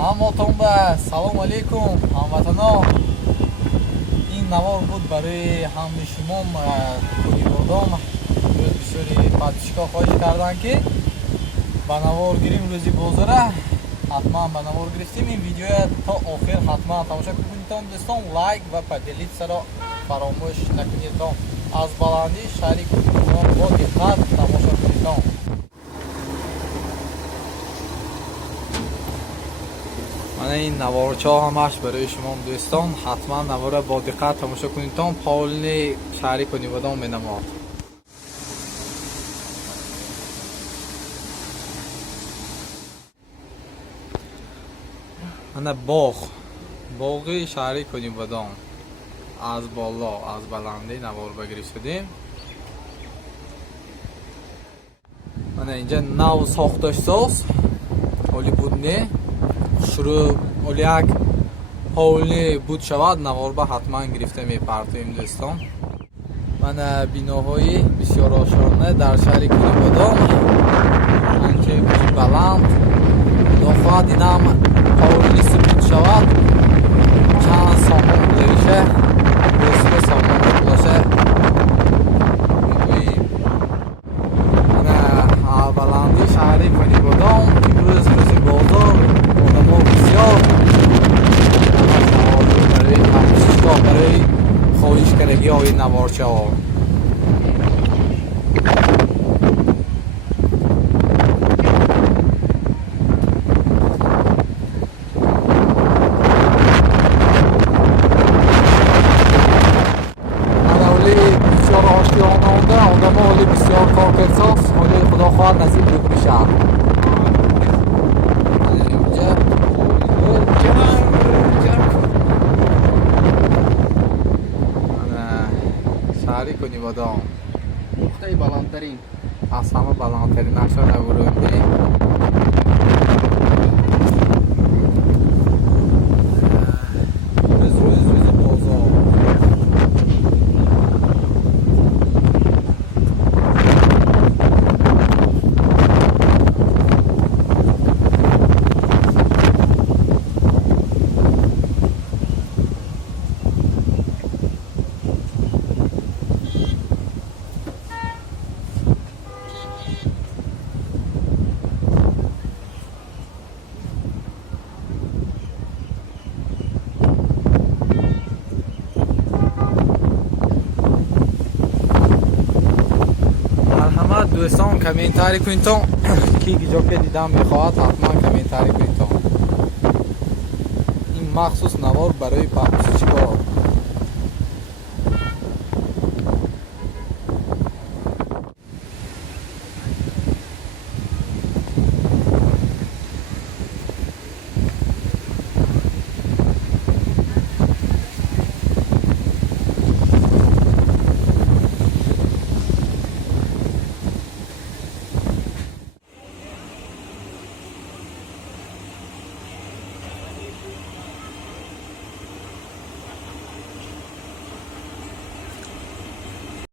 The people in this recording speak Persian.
هماتون به سلام علیکم هموطنا. این نوار بود برای همه شما کنیبودم. بسیاری پادشکا خواهش کردن که به نوار گیریم روزی بازاره. حتما به نوار گرفتیم. این ویدیو تا آخر حتما تماشا کنید دوستان. لایک و پدلیت سرا فراموش نکنید. از بلندی شهر کنیبودم با دقت تماشا کنید. من این نوارچا همش برای شما دوستان. حتما نوار با دقت تماشا کنید تا پاولنی شهر کنیبودم مینماد. من باغ شهر کنیبودم از بالا از بلندی نوار بگرفتیم. من اینجا نو ساخته شده اولی بود نه شروع اولی یک پاولنی بود شود نوار با حتما گرفته میپرتیم دوستان. من بیناهای بسیار آشانه در شهر کنیبودم انچه بلند داخل دیدم پاولنی بود شود چند سامان بودشه بسیار سامان بودشه. من بلندی شهر کنیبودم امروز روزی بازار برای خواهش کردگی های نوارچه ها. اولی بسیار آشتیانه آنده آدم ها اولی بسیار کار کرساس اولی خدا خواهد نصیب بود میشه. شهر کنیبودم نقطه بلندترین از همه بلندترین نقشه نوروندی. روز بازار دوستان کامنتاری کنید تا کی جا که دیدم میخواهد حتما کامنتاری کنید تا. این مخصوص نوار برای پاپچیکا